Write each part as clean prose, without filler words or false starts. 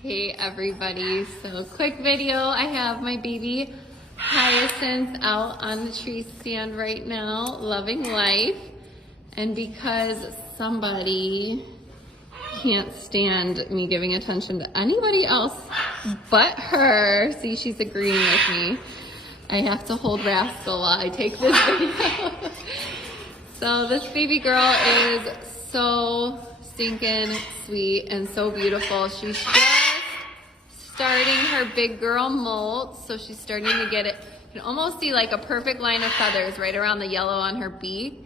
Hey everybody, so quick video. I have my baby hyacinth out on the tree stand right now, loving life. And because somebody can't stand me giving attention to anybody else but her, see, she's agreeing with me, I have to hold Rascal while I take this video. So this baby girl is so stinking sweet and so beautiful. She's just starting her big girl molt, so she's starting to get it. You can almost see like a perfect line of feathers right around the yellow on her beak.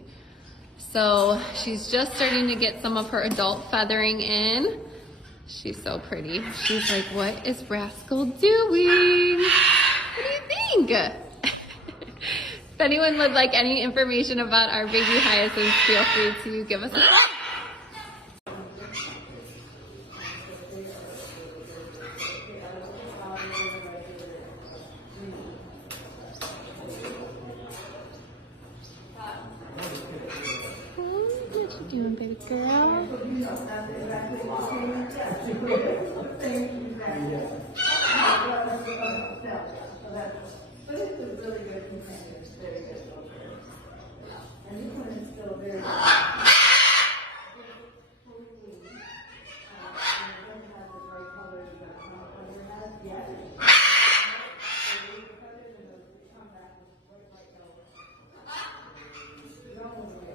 So she's just starting to get some of her adult feathering in. She's so pretty. She's like, what is Rascal doing? What do you think? If anyone would like any information about our baby hyacinths, feel free to give us a call. What you doing, baby girl? But it's a really good companion. It's very good filter. And this one is still very good. Fully clean. And it doesn't have the bright colors that Propyrrhura has yet. So the feathers and those come back with bright yellow. It's almost real.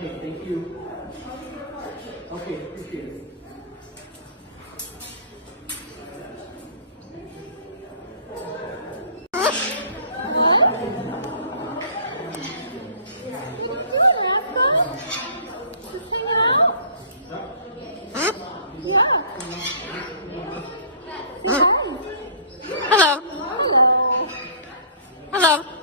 Okay, thank you. Okay, appreciate it. Hello. Hello.